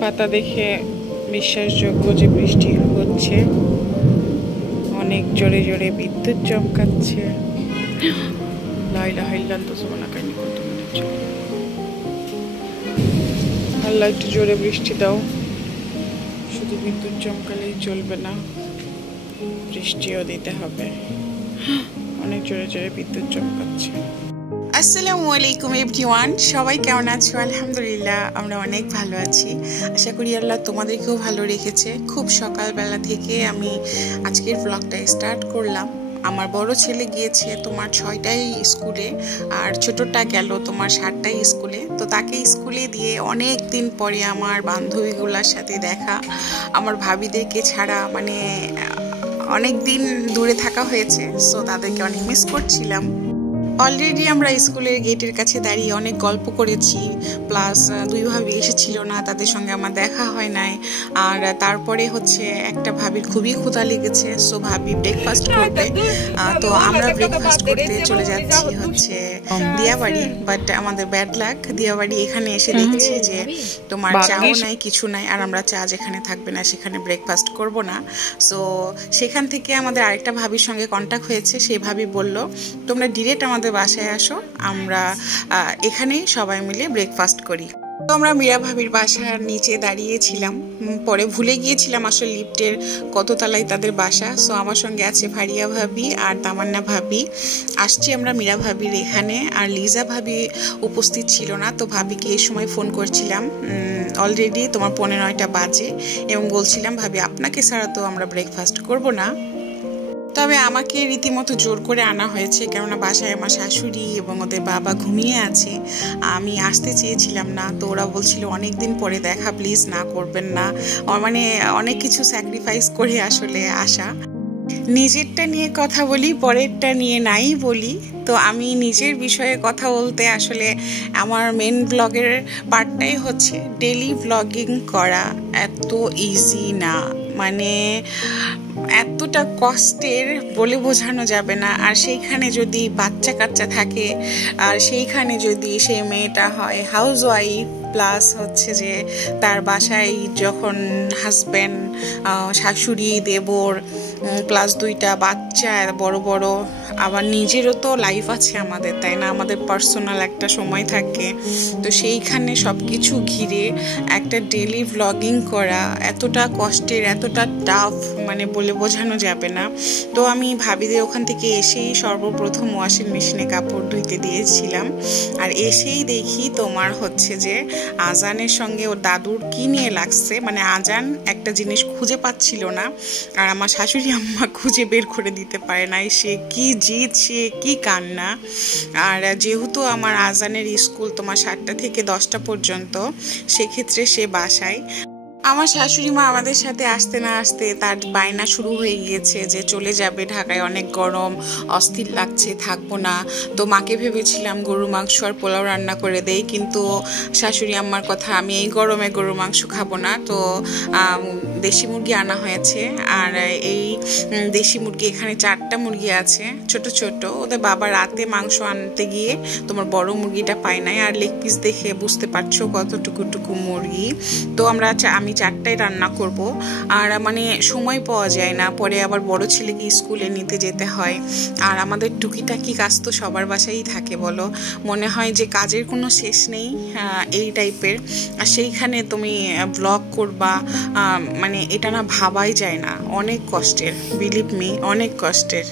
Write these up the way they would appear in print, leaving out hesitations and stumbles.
পাতা দেখে বিশ্বাসযোগ্য যে বৃষ্টি হচ্ছে। অনেক জোরে জোরে বিদ্যুৎ চমকাচ্ছে। আল্লাহ একটু জোরে বৃষ্টি দাও। শুধু বিদ্যুৎ চমকালেই চলবে না, বৃষ্টিও দিতে হবে। অনেক জোরে জোরে বিদ্যুৎ চমকাচ্ছে। আসসালামু আলাইকুম এভরিওয়ান, সবাই কেমন আছো? আলহামদুলিল্লাহ আমরা অনেক ভালো আছি। আশা করি আল্লাহ তোমাদেরকেও ভালো রেখেছে। খুব সকালবেলা থেকে আমি আজকের ব্লগটা স্টার্ট করলাম। আমার বড় ছেলে গিয়েছে তোমার 6টায় স্কুলে, আর ছোটটা গেল তোমার 7টায় স্কুলে। তো তাকে স্কুলে দিয়ে অনেক দিন পরে আমার বান্ধবীগুলোর সাথে দেখা, আমার ভাবিদেরকে ছাড়া মানে অনেক দিন দূরে থাকা হয়েছে। সো তাদেরকে অনেক মিস করছিলাম। অলরেডি আমরা স্কুলের গেটের কাছে দাঁড়িয়ে অনেক গল্প করেছি, প্লাস দুই ভাবি এসেছিল না, তাদের সঙ্গে আমার দেখা হয় নাই। আর তারপরে হচ্ছে একটা ভাবির খুবই ক্ষুধা লেগেছে, সো ভাবি ব্রেকফাস্ট করবে। তো আমরা ব্রেকফাস্ট করতে চলে যাচ্ছি হচ্ছে দিয়াবাড়ি। বাট আমাদের ব্যাড লাক, দিয়াবাড়ি এখানে এসে দেখছি যে তোমার চাও নাই, কিছু নাই। আর আমরা চা যেখানে থাকবে না সেখানে ব্রেকফাস্ট করব না। সো সেখান থেকে আমাদের আরেকটা ভাবির সঙ্গে কন্ট্যাক্ট হয়েছে। সেই ভাবি বলল তোমরা ডিরেক্ট আমাদের বাসায় আসো, আমরা এখানেই সবাই মিলে ব্রেকফাস্ট করি। তো আমরা মীরা ভাবির বাসার নিচে দাঁড়িয়েছিলাম। পরে ভুলে গিয়েছিলাম আসলে লিফটের কত তলায় তাদের বাসা। সো আমার সঙ্গে আছে ফারিয়া ভাবি আর তামান্না ভাবি। আসছি আমরা মীরা ভাবির এখানে, আর লিজা ভাবি উপস্থিত ছিল না। তো ভাবিকে এই সময় ফোন করছিলাম, অলরেডি তোমার 9:15 বাজে, এবং বলছিলাম ভাবি আপনাকে ছাড়া তো আমরা ব্রেকফাস্ট করব না। তবে আমাকে রীতিমতো জোর করে আনা হয়েছে, কেননা বাসায় আমার শাশুড়ি এবং ওদের বাবা ঘুমিয়ে আছে। আমি আসতে চেয়েছিলাম না, তো ওরা বলছিল অনেক দিন পরে দেখা, প্লিজ না করবেন না। মানে অনেক কিছু স্যাক্রিফাইস করে আসলে আসা। নিজেরটা নিয়ে কথা বলি, পরেরটা নিয়ে নাই বলি। তো আমি নিজের বিষয়ে কথা বলতে আসলে আমার মেন ব্লগের পার্টটাই হচ্ছে ডেলি ব্লগিং করা এত ইজি না, মানে এতটা কষ্টের বলে বোঝানো যাবে না। আর সেইখানে যদি বাচ্চা কাচ্চা থাকে, আর সেইখানে যদি সেই মেয়েটা হয় হাউস ওয়াইফ, প্লাস হচ্ছে যে তার বাসায় যখন হাজব্যান্ড, শাশুড়ি, দেবর, প্লাস 2টা বাচ্চা বড় বড়, আবার নিজেরও তো লাইফ আছে আমাদের, তাই না? আমাদের পার্সোনাল একটা সময় থাকে। তো সেইখানে সব কিছু ঘিরে একটা ডেলি ভ্লগিং করা এতটা কষ্টের, এতটা টাফ, মানে বলে বোঝানো যাবে না। তো আমি ভাবিদের ওখান থেকে এসেই সর্বপ্রথম ওয়াশিং মেশিনে কাপড় ধুইতে দিয়েছিলাম। আর এসেই দেখি তোমার হচ্ছে যে আজানের সঙ্গে ওর দাদুর কি নিয়ে লাগছে, মানে আজান একটা জিনিস খুঁজে পাচ্ছিল না, আর আমার শাশুড়ি আম্মা খুঁজে বের করে দিতে পারে নাই। সে কি জিদ, সে কি কান্না। আর যেহেতু আমার আজানের স্কুল তোমার 7টা থেকে 10টা পর্যন্ত, সেক্ষেত্রে সে বাসায়। আমার শাশুড়ি মা আমাদের সাথে আসতে না আসতে তার বায়না শুরু হয়ে গিয়েছে যে চলে যাবে, ঢাকায় অনেক গরম, অস্থির লাগছে, থাকবো না। তো মাকে ভেবেছিলাম গরু মাংস আর পোলাও রান্না করে দেই, কিন্তু শাশুড়ি আম্মার কথা, আমি এই গরমে গরু মাংস খাবো না। তো দেশি মুরগি আনা হয়েছে। আর এই দেশি মুরগি, এখানে 4টা মুরগি আছে ছোট ছোট। ওদের বাবা রাতে মাংস আনতে গিয়ে তোমার বড় মুরগিটা পায় নাই। আর লেগ পিস দেখে বুঝতে পারছো কতটুকু মুরগি। তো আমি 4টায় রান্না করব, আর মানে সময় পাওয়া যায় না। পরে আবার বড় ছেলেকে স্কুলে নিতে যেতে হয়। আর আমাদের টুকিটাকি কাজ তো সবার বাসায়ই থাকে, বলো, মনে হয় যে কাজের কোনো শেষ নেই, এই টাইপের। আর সেইখানে তুমি ব্লগ করবা, মানে এটা না ভাবাই যায় না। অনেক কষ্টের, বিলিভ মি, অনেক কষ্টের।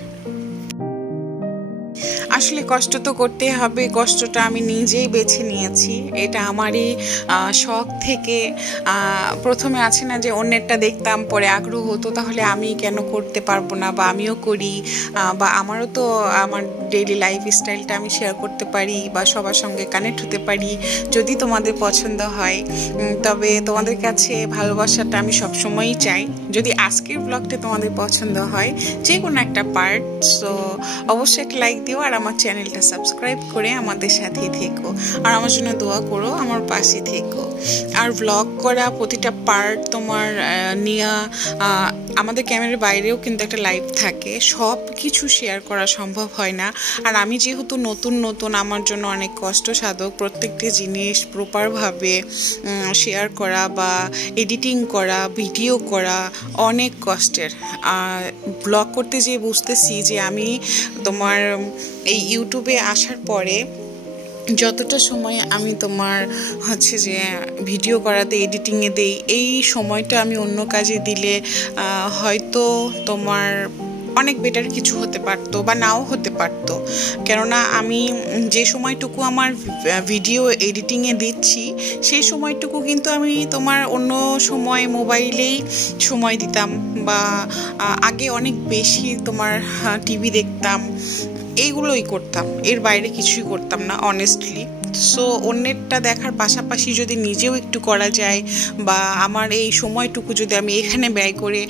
আসলে কষ্ট তো করতেই হবে, কষ্টটা আমি নিজেই বেছে নিয়েছি। এটা আমারই শখ থেকে। প্রথমে আছে না যে অন্যেরটা দেখতাম, পরে আগ্রহ হতো তাহলে আমি কেন করতে পারবো না, বা আমিও করি, বা আমারও তো আমার ডেইলি লাইফ স্টাইলটা আমি শেয়ার করতে পারি, বা সবার সঙ্গে কানেক্ট হতে পারি। যদি তোমাদের পছন্দ হয়, তবে তোমাদের কাছে ভালোবাসাটা আমি সবসময়ই চাই। যদি আজকের ব্লগটা তোমাদের পছন্দ হয়, যে কোনো একটা পার্ট, সো অবশ্যই একটা লাইক দিও, আর আমার আমার চ্যানেলটা সাবস্ক্রাইব করে আমাদের সাথেই থেকো, আর আমার জন্য দোয়া করো, আমার পাশে থেকো। আর ব্লগ করা প্রতিটা পার্ট তোমার নিয়ে আমাদের ক্যামেরার বাইরেও কিন্তু একটা লাইফ থাকে, সব কিছু শেয়ার করা সম্ভব হয় না। আর আমি যেহেতু নতুন আমার জন্য অনেক কষ্টসাধক, প্রত্যেকটি জিনিস প্রপারভাবে শেয়ার করা বা এডিটিং করা, ভিডিও করা অনেক কষ্টের। ব্লগ করতে যেয়ে বুঝতেছি যে আমি তোমার এই ইউটিউবে আসার পরে যতটা সময় আমি তোমার হচ্ছে যে ভিডিও করাতে এডিটিংয়ে দেই, এই সময়টা আমি অন্য কাজে দিলে হয়তো তোমার অনেক বেটার কিছু হতে পারতো বা নাও হতে পারতো। কেননা আমি যে সময়টুকু আমার ভিডিও এডিটিংয়ে দিচ্ছি সেই সময়টুকু কিন্তু আমি তোমার অন্য সময় মোবাইলেই সময় দিতাম, বা আগে অনেক বেশি তোমার টিভি দেখতাম, এইগুলোই করতাম, এর বাইরে কিছুই করতাম না অনেস্টলি। সো অন্যেরটা দেখার পাশাপাশি যদি নিজেও একটু করা যায়, বা আমার এই সময়টুকু যদি আমি এখানে ব্যয় করে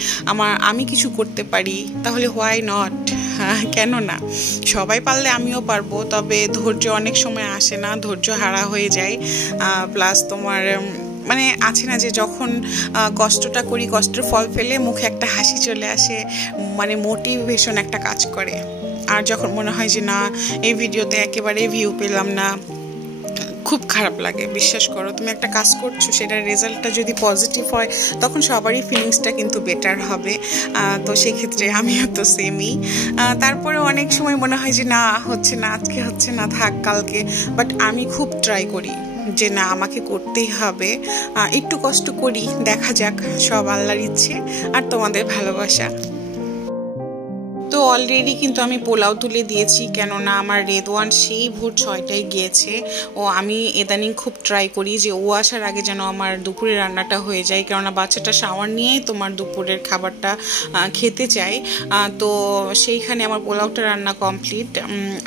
আমি কিছু করতে পারি, তাহলে হোয়াই নট, কেন না? সবাই পারলে আমিও পারবো, তবে ধৈর্য অনেক সময় আসে না, ধৈর্য হারা হয়ে যায়। প্লাস তোমার মানে আছে না যে যখন কষ্টটা করি, কষ্টের ফল ফেলে মুখে একটা হাসি চলে আসে, মানে মোটিভেশন একটা কাজ করে। আর যখন মনে হয় যে না, এই ভিডিওতে একেবারে ভিউ পেলাম না, খুব খারাপ লাগে। বিশ্বাস করো, তুমি একটা কাজ করছো, সেটার রেজাল্টটা যদি পজিটিভ হয় তখন সবারই ফিলিংসটা কিন্তু বেটার হবে। তো সেক্ষেত্রে আমিও তো সেমই। তারপরে অনেক সময় মনে হয় যে না, হচ্ছে না, আজকে হচ্ছে না, থাক কালকে। বাট আমি খুব ট্রাই করি যে না, আমাকে করতেই হবে, একটু কষ্ট করি, দেখা যাক, সব আল্লাহর ইচ্ছে আর তোমাদের ভালোবাসা। তো অলরেডি কিন্তু আমি পোলাও তুলে দিয়েছি, কেননা আমার রেদওয়ান সেই ভোর 6টায় গিয়েছে। ও আমি ইদানিং খুব ট্রাই করি যে ও আসার আগে যেন আমার দুপুরের রান্নাটা হয়ে যায়, কেননা বাচ্চাটা শাওয়ার নিয়েই তোমার দুপুরের খাবারটা খেতে চায়। তো সেইখানে আমার পোলাওটা রান্না কমপ্লিট।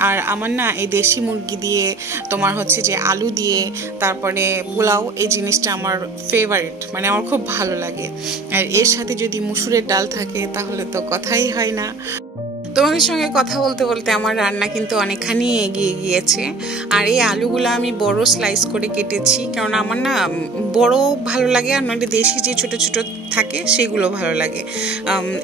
আর আমার না এই দেশি মুরগি দিয়ে তোমার হচ্ছে যে আলু দিয়ে তারপরে পোলাও, এই জিনিসটা আমার ফেভারিট, মানে আমার খুব ভালো লাগে। আর এর সাথে যদি মুসুরের ডাল থাকে তাহলে তো কথাই হয় না। তোমাদের সঙ্গে কথা বলতে বলতে আমার রান্না কিন্তু অনেকখানি এগিয়ে গিয়েছে। আর এই আলুগুলো আমি বড় স্লাইস করে কেটেছি, কারণ আমার না বড় ভালো লাগে, আর নইলে দেশি যে ছোট ছোট থাকে সেগুলো ভালো লাগে,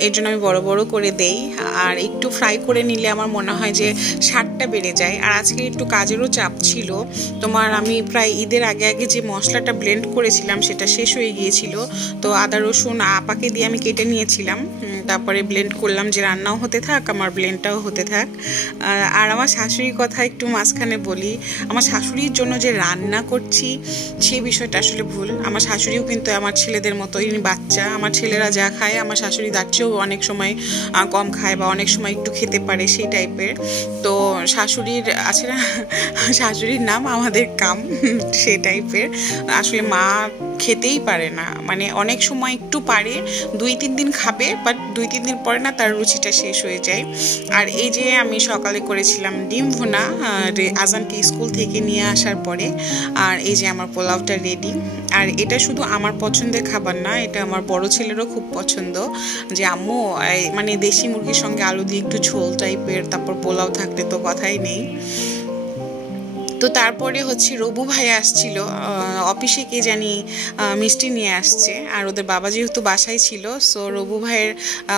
এর জন্য আমি বড় বড় করে দেই। আর একটু ফ্রাই করে নিলে আমার মনে হয় যে স্বাদটা বেড়ে যায়। আর আজকে একটু কাজেরও চাপ ছিল তোমার, আমি প্রায় ঈদের আগে আগে যে মশলাটা ব্লেন্ড করেছিলাম সেটা শেষ হয়ে গিয়েছিল। তো আদা রসুন আপাকে দিয়ে আমি কেটে নিয়েছিলাম, তারপরে ব্লেন্ড করলাম যে রান্নাও হতে থাক, আমার ব্লেন্ডটাও হতে থাক। আর আমার শাশুড়ির কথা একটু মাঝখানে বলি, আমার শাশুড়ির জন্য যে রান্না করছি সেই বিষয়টা আসলে ভুল। আমার শাশুড়িও কিন্তু আমার ছেলেদের মতোই বাচ্চা, আমার ছেলেরা যা খায় আমার শাশুড়ি তার চেয়েও অনেক সময় কম খায়, বা অনেক সময় একটু খেতে পারে সেই টাইপের। তো শাশুড়ির আছে না, শাশুড়ির নাম আমাদের কাম, সেই টাইপের। আসলে মা খেতেই পারে না, মানে অনেক সময় একটু পারে, 2-3 দিন খাবে, বাট 2-3 দিন পরে না তার রুচিটা শেষ হয়ে যায়। আর এই যে আমি সকালে করেছিলাম ডিম ভুনা আজানকে স্কুল থেকে নিয়ে আসার পরে, আর এই যে আমার পোলাওটা রেডি। আর এটা শুধু আমার পছন্দের খাবার না, এটা আমার বড় ছেলেরও খুব পছন্দ, যে আম্মু মানে দেশি মুরগির সঙ্গে আলু দিয়ে একটু ঝোল টাইপের, তারপর পোলাও থাকলে তো কথাই নেই। তো তারপরে হচ্ছে রবু ভাই আসছিল অফিসে, কে জানি মিষ্টি নিয়ে আসছে, আর ওদের বাবা যেহেতু বাসায় ছিল, সো রবু ভাইয়ের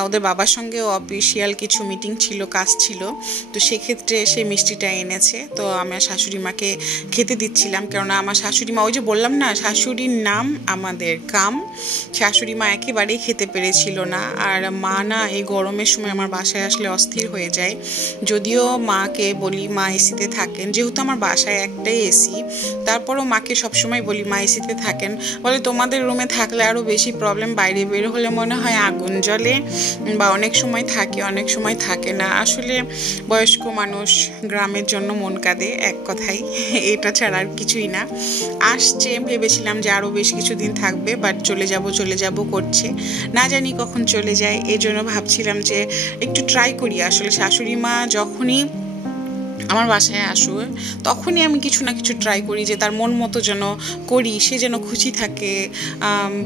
ওদের বাবার সঙ্গেও অফিসিয়াল কিছু মিটিং ছিল, কাজ ছিল, তো সেক্ষেত্রে সে মিষ্টিটা এনেছে। তো আমার শাশুড়ি মাকে খেতে দিচ্ছিলাম, কেননা আমার শাশুড়ি মা, ওই যে বললাম না শাশুড়ির নাম আমাদের কাম, শাশুড়ি মা একেবারেই খেতে পেরেছিল না। আর মা না এই গরমের সময় আমার বাসায় আসলে অস্থির হয়ে যায়, যদিও মাকে বলি মা এসিতে থাকেন, যেহেতু আমার বাসায় একটাই এসি, তারপরও মাকে সবসময় বলি মা এসিতে থাকেন। বলে তোমাদের রুমে থাকলে আরও বেশি প্রবলেম, বাইরে বের হলে মনে হয় আগুন জ্বলে, বা অনেক সময় থাকে অনেক সময় থাকে না। আসলে বয়স্ক মানুষ, গ্রামের জন্য মন কাঁদে, এক কথাই, এটা ছাড়া আর কিছুই না। আসছে ভেবেছিলাম যে আরও বেশ কিছুদিন থাকবে, বাট চলে যাব করছে, না জানি কখন চলে যায়। এই জন্য ভাবছিলাম যে একটু ট্রাই করি। আসলে শাশুড়ি মা যখনই আমার বাসায় আসুক তখনই আমি কিছু না কিছু ট্রাই করি যে তার মন মতো যেন করি, সে যেন খুশি থাকে,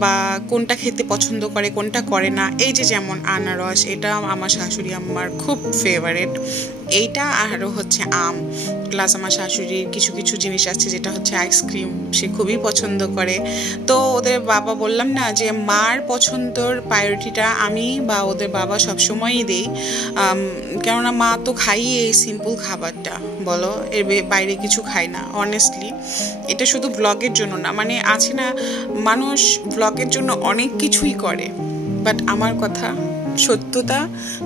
বা কোনটা খেতে পছন্দ করে কোনটা করে না। এই যে যেমন আনারস, এটা আমার শাশুড়ি আমার খুব ফেভারেট, এইটা আর হচ্ছে আম, প্লাস আমার শাশুড়ির কিছু কিছু জিনিস আছে যেটা হচ্ছে আইসক্রিম, সে খুবই পছন্দ করে। তো ওদের বাবা, বললাম না যে মার পছন্দর প্রায়োরিটিটা আমি বা ওদের বাবা সবসময়ই দেই, কেননা মা তো খাই এই সিম্পল খাবারটা, বলো, এর বাইরে কিছু খাই না অনেস্টলি। এটা শুধু ব্লগের জন্য না, মানে আছে না মানুষ ব্লগের জন্য অনেক কিছুই করে, বাট আমার কথা সত্যতা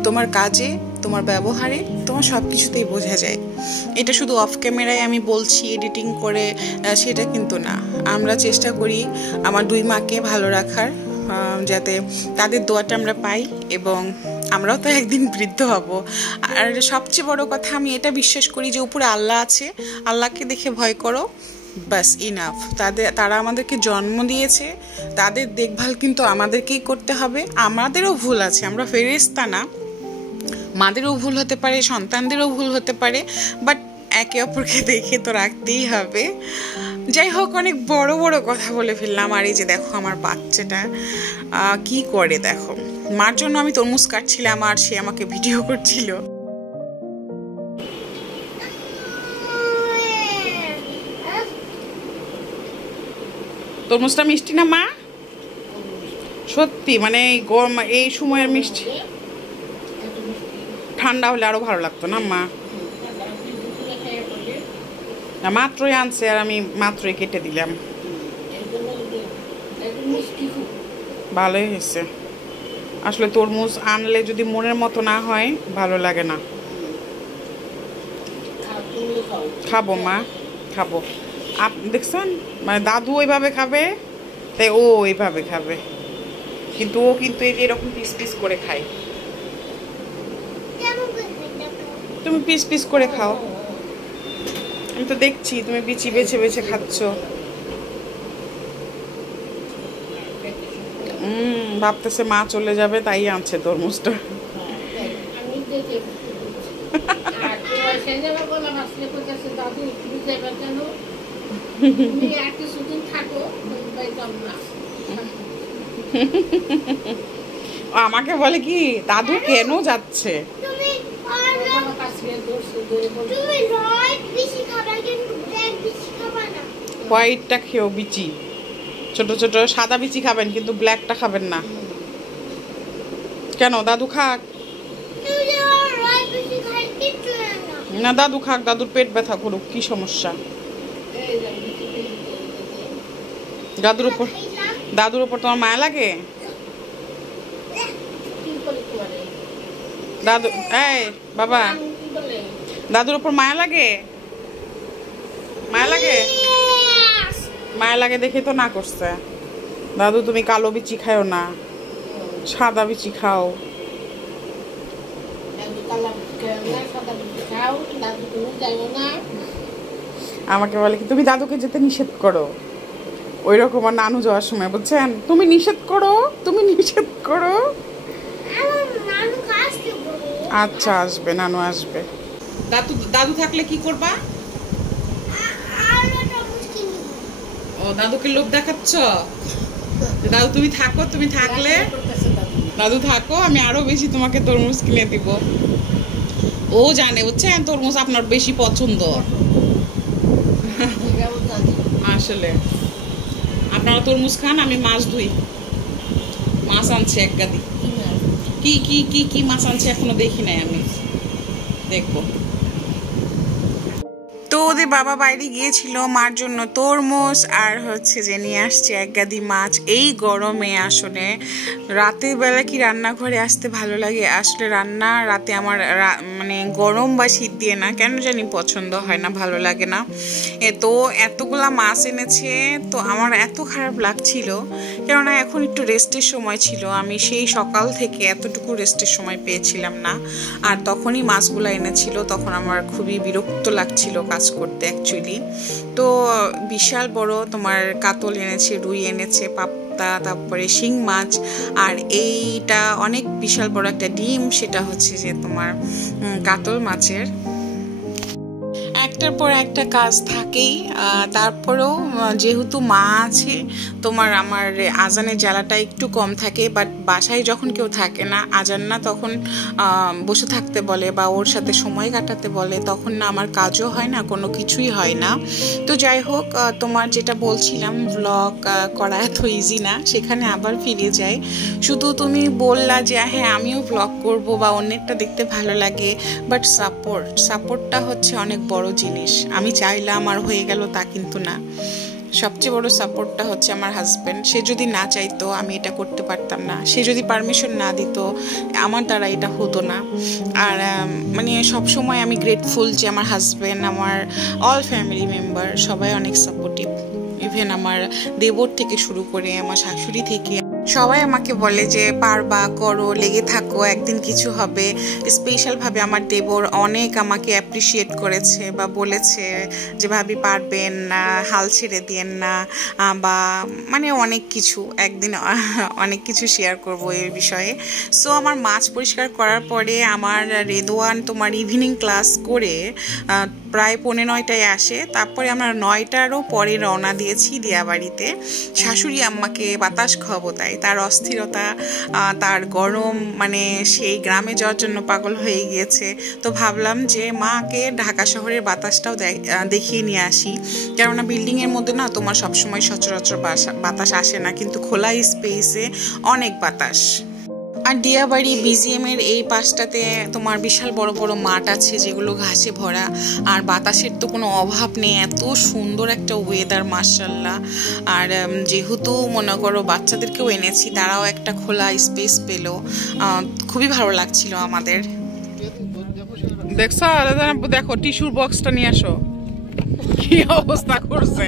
তোমার কাজে, তোমার ব্যবহারে, তোমার সব কিছুতেই বোঝা যায়। এটা শুধু অফ ক্যামেরায় আমি বলছি এডিটিং করে সেটা কিন্তু না। আমরা চেষ্টা করি আমার দুই মাকে ভালো রাখার, যাতে তাদের দোয়াটা আমরা পাই এবং আমরাও তো একদিন বৃদ্ধ হব। আর সবচেয়ে বড় কথা, আমি এটা বিশ্বাস করি যে উপরে আল্লাহ আছে, আল্লাহকে দেখে ভয় করো, বাস ইনাফ। তারা আমাদেরকে জন্ম দিয়েছে, তাদের দেখভাল কিন্তু আমাদেরকেই করতে হবে। আমাদেরও ভুল আছে, আমরা ফেরেশতা না, মাদেরও ভুল হতে পারে, সন্তানদেরও ভুল হতে পারে, বাট একে অপরকে দেখে তো রাখতেই হবে। যাই হোক, অনেক বড় বড় কথা বলে ফেললাম। আর এই যে দেখো আমার বাচ্চাটা কি করে, দেখো, মার জন্য আমি তরমুজ কাটছিলাম আর সে আমাকে ভিডিও করছিল। তরমুজটা মিষ্টি না মা? সত্যি, মানে এই সময়ের মিষ্টি, ঠান্ডা হলে আরো ভালো লাগতো না মা? মাত্রই আনছে আর আমি মাত্রই কেটে দিলাম। ভালোই হয়েছে। আসলে তরমুজ আনলে যদি মনের মতো না হয় ভালো লাগে না। খাবো মা, খাবো। দেখছেন, মানে দাদু ওইভাবে খাবে, তাই ও ওইভাবে খাবে, কিন্তু ও কিন্তু এই যে এরকম পিস পিস করে খায়। তুমি পিস পিস করে খাও, আমি তো দেখছি তুমি বিচি বেছে বেছে খাচ্ছ। ভাবতেছে মা চলে যাবে তাই আনছে তরমুজটা। আমাকে বলে কি দাদু কেন যাচ্ছে, হোয়াইটটা খেয়েও বিচি, ছোট ছোট সাদা বিচি খাবেন কিন্তু ব্ল্যাকটা খাবেন না। কেন, দাদু খাক না, দাদু খাক, দাদুর পেট ব্যথা করুক, কি সমস্যা? দাদুর উপর তোমার মায়া লাগে? দাদু, এই বাবা, দাদুর উপর মায়া লাগে? মায়া লাগে? মায়া লাগে দেখে তো না করছে। দাদু তুমি কালো বিচি খাও না, সাদা বিচি খাও। আমাকে বলে কি তুমি দাদুকে যেতে নিষেধ করো, ওই রকম আর নানু যাওয়ার সময়, বুঝছেন, তুমি নিষেধ করো, তুমি নিষেধ করো। আচ্ছা আসবে, নানু আসবে। দাদু থাকলে কি করবা? ও দাদুকে লোভ দেখাচ্ছ? দাদু তুমি থাকো, তুমি থাকলে, দাদু থাকো, আমি আরো বেশি তোমাকে তরমুজ কিনে দিব। ও জানে, বুঝছেন, তরমুজ আপনার বেশি পছন্দ। আসলে আপনারা তরমুজ খান, আমি মাছ ধুই। মাছ আনছে এক গাদি। কি কি কি কি মাছ আনছে এখনো দেখি নাই, আমি দেখবো। তো ওদের বাবা বাইরে গিয়েছিল মার জন্য তরমুজ আর হচ্ছে যে নিয়ে আসছে এক গাদি মাছ। এই গরমে আসলে রাতের বেলা কি রান্নাঘরে আসতে ভালো লাগে? আসলে রান্না রাতে আমার মানে গরম বা শীত দিয়ে না, কেন জানি পছন্দ হয় না, ভালো লাগে না। তো এতগুলা মাছ এনেছে, তো আমার এত খারাপ লাগছিল, কেননা এখন একটু রেস্টের সময় ছিল, আমি সেই সকাল থেকে এতটুকু রেস্টের সময় পেয়েছিলাম না। আর তখনই মাছগুলো এনেছিল, তখন আমার খুবই বিরক্ত লাগছিল কাজ করতে অ্যাকচুয়ালি। তো বিশাল বড় তোমার কাতল এনেছে, রুই এনেছে, পাপ্তা, তারপরে শিং মাছ, আর এইটা অনেক বিশাল বড় একটা ডিম, সেটা হচ্ছে যে তোমার কাতল মাছের। একটার পর একটা কাজ থাকেই। তারপরেও যেহেতু মা আছে তোমার, আমার আজানের জ্বালাটা একটু কম থাকে। বাট বাসায় যখন কেউ থাকে না, আজান না, তখন বসে থাকতে বলে বা ওর সাথে সময় কাটাতে বলে, তখন না আমার কাজও হয় না, কোনো কিছুই হয় না। তো যাই হোক, তোমার যেটা বলছিলাম ব্লগ করা এত ইজি না, সেখানে আবার ফিরে যাই। শুধু তুমি বললা যে হ্যাঁ আমিও ব্লগ করব বা অন্যেরটা দেখতে ভালো লাগে, বাট সাপোর্টটা হচ্ছে অনেক বড় জিনিস। আমি চাইলাম আর হয়ে গেল তা কিন্তু না। সবচেয়ে বড় সাপোর্টটা হচ্ছে আমার হাজব্যান্ড। সে যদি না চাইতো আমি এটা করতে পারতাম না, সে যদি পারমিশন না দিত আমার দ্বারা এটা হতো না। আর মানে সবসময় আমি গ্রেটফুল যে আমার হাজব্যান্ড, আমার অল ফ্যামিলি মেম্বার সবাই অনেক সাপোর্টিভ। ইভেন আমার দেবর থেকে শুরু করে আমার শাশুড়ি থেকে সবাই আমাকে বলে যে পারবা, করো, লেগে থাকো, একদিন কিছু হবে। স্পেশালভাবে আমার দেবর অনেক আমাকে অ্যাপ্রিসিয়েট করেছে বা বলেছে যে ভাবি পারবেন না, হাল ছেড়ে দিয়েন না, বা মানে অনেক কিছু। একদিন অনেক কিছু শেয়ার করব এই বিষয়ে। সো আমার মাছ পরিষ্কার করার পরে আমার রেদওয়ান তোমার ইভিনিং ক্লাস করে প্রায় 9:15টায় আসে। তারপরে আমরা 9টারও পরে রওনা দিয়েছি দিয়াবাড়িতে। শাশুড়ি আম্মাকে বাতাস খাওয়াবো, তাই তার অস্থিরতা, তার গরম, মানে সেই গ্রামে যাওয়ার জন্য পাগল হয়ে গিয়েছে। তো ভাবলাম যে মাকে ঢাকা শহরের বাতাসটাও দেখিয়ে নিয়ে আসি, কেননা বিল্ডিংয়ের মধ্যে না তোমার সবসময় সচরাচর বাতাস আসে না, কিন্তু খোলা স্পেসে অনেক বাতাস। আর দিয়াবাড়ি বিজিএমের এই পাশটাতে তোমার বিশাল বড় বড় মাঠ আছে যেগুলো ঘাসে ভরা, আর বাতাসের তো কোনো অভাব নেই। এত সুন্দর একটা ওয়েদার, মাশাআল্লাহ। আর যেহেতু মনে করো বাচ্চাদেরকেও এনেছি, তারাও একটা খোলা স্পেস পেলো, খুবই ভালো লাগছিল আমাদের। দেখছো, দেখো টিস্যুর বক্সটা নিয়ে আসো, কি অবস্থা করছে।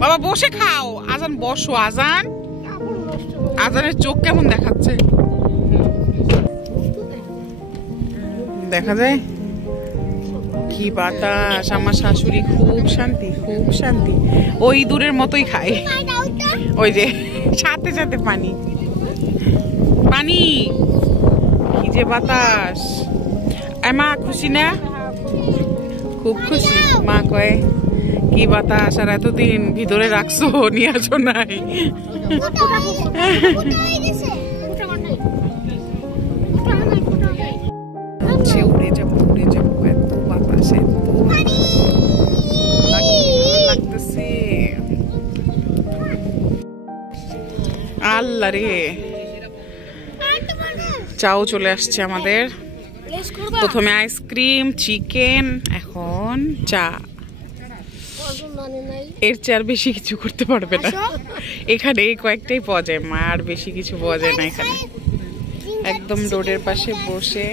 বাবা বসে খাও, আজান বসো, আজানের চোখ কেমন দেখাচ্ছে দেখা যায়, কি বাতাস। আমার শাশুড়ি খুব শান্তি, খুব শান্তি, ওই দূরের মতোই খায়। ওই যে সাথে সাথে পানি, কি যে বাতাস। মা খুশি না? খুব খুশি। মা কয় কি বাতাস, আর এতদিন ভিতরে রাখছো, নিয়ে আসো নাই। উড়ে যাবো, এত বাতাস, এত লাগতেছে। আল্লাহ রে, চাও চলে আসছে আমাদের। প্রথমে আইসক্রিম, চিকেন, এখন চা। এর চেয়ে বেশি কিছু করতে পারবে না এখানে, এই কয়েকটাই পাওয়া যায় মা, আর বেশি কিছু পাওয়া যায় না এখানে। একদম রোডের পাশে বসে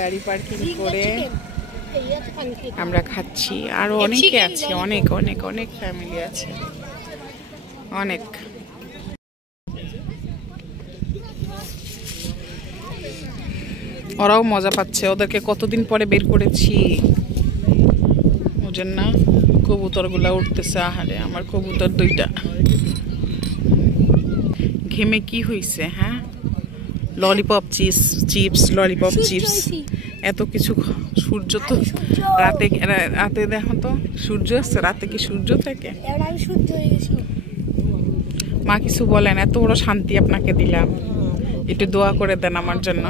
গাড়ি পার্কিং করে আমরা খাচ্ছি। আরো অনেকে আছে, অনেক অনেক অনেক ফ্যামিলি আছে, অনেক। ওরাও মজা পাচ্ছে, ওদেরকে কতদিন পরে বের করেছি, বুঝেন না? কবুতর গুলা উঠতেছে। আহারে, আমার কবুতর 2টা ঘেমে কি হয়েছে। হ্যাঁ, ললিপপ চিপস, ললিপপ চিপস, এত কিছু। সূর্য তো রাতে দেখো তো সূর্য আছে, রাতে কি সূর্য থাকে? মা কিছু বলেন, এত বড় শান্তি আপনাকে দিলাম, একটু দোয়া করে দেন আমার জন্য।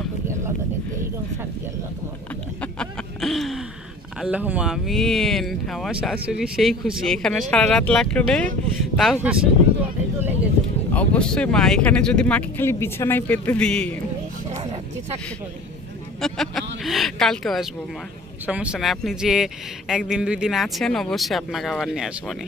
আল্লাহুম্মা আমিন। আমার শাশুড়ি সেই খুশি, এখানে সারা রাত লাগলে তাও খুশি। অবশ্যই মা, এখানে যদি মাকে খালি বিছানায় পেতে দিই, কালকেও আসবো মা, সমস্যা নাই। আপনি যে 1 দিন 2 দিন আছেন, অবশ্যই আপনাকে আবার নিয়ে আসবো নি।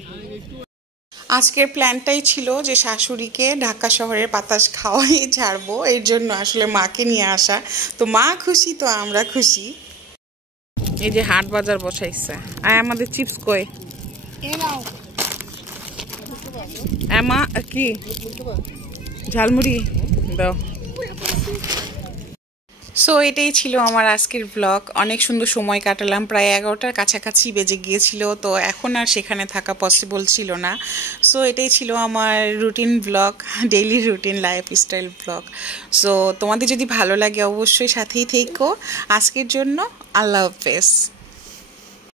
আজকের প্ল্যানটাই ছিল যে শাশুড়িকে ঢাকা শহরের বাতাস খাওয়াই ছাড়বো, এর জন্য আসলে মাকে নিয়ে আসা। তো মা খুশি, তো আমরা খুশি। এই যে হাট বাজার বসাইছে। আর আমাদের চিপস কই? মা কি ঝালমুড়ি দাও। সো এটাই ছিল আমার আজকের ব্লগ। অনেক সুন্দর সময় কাটালাম, প্রায় 11টার কাছাকাছি বেজে গিয়েছিল। তো এখন আর সেখানে থাকা পসিবল ছিল না। সো এটাই ছিল আমার routine blog, daily routine lifestyle blog. So তোমাদের যদি ভালো লাগে অবশ্যই সাথেই থেকো। আজকের জন্য আল্লাহ হাফেজ।